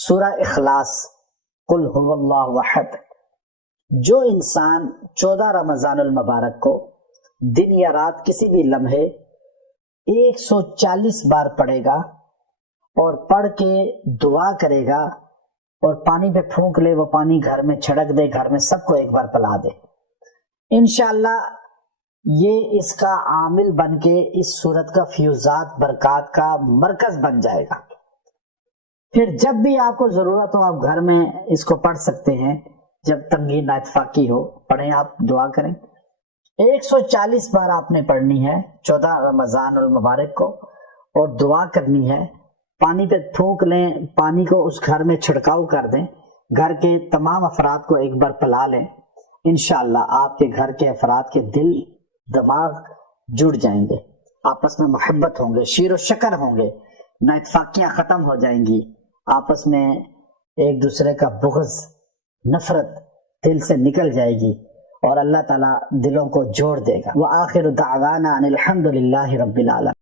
سورہ اخلاص، قل هو اللہ احد۔ جو انسان 14 رمضان المبارک کو دن یا رات کسی بھی لمحے 140 بار پڑھے گا اور پڑھ کے دعا کرے گا اور پانی پہ پھونک لے، وہ پانی گھر میں چھڑک دے، گھر میں سب کو ایک بار پلا دے، انشاءاللہ یہ اس کا عامل بن کے اس صورت کا فیوزات برکات کا مرکز بن جائے گا۔ پھر جب بھی آپ کو ضرورت ہو آپ گھر میں اس کو پڑھ سکتے ہیں، جب تنگی ناتفاقی ہو پڑھیں، آپ دعا کریں۔ 140 بار آپ نے پڑھنی ہے 14 رمضان المبارک کو، اور دعا کرنی ہے، پانی پہ پھونک لیں، پانی کو اس گھر میں چھڑکاؤ کر دیں، گھر کے تمام افراد کو ایک بار پلا لیں، انشاءاللہ آپ کے گھر کے افراد کے دل دماغ جڑ جائیں گے، آپس میں محبت ہوں گے، شیر و شکر ہوں گے، ناتفاقیاں ختم ہو جائیں گی، آپس میں ایک دوسرے کا بغض نفرت دل سے نکل جائے گی، اور اللہ تعالیٰ دلوں کو جوڑ دے گا۔ وآخر دعوانا ان الحمد للہ رب العالمین۔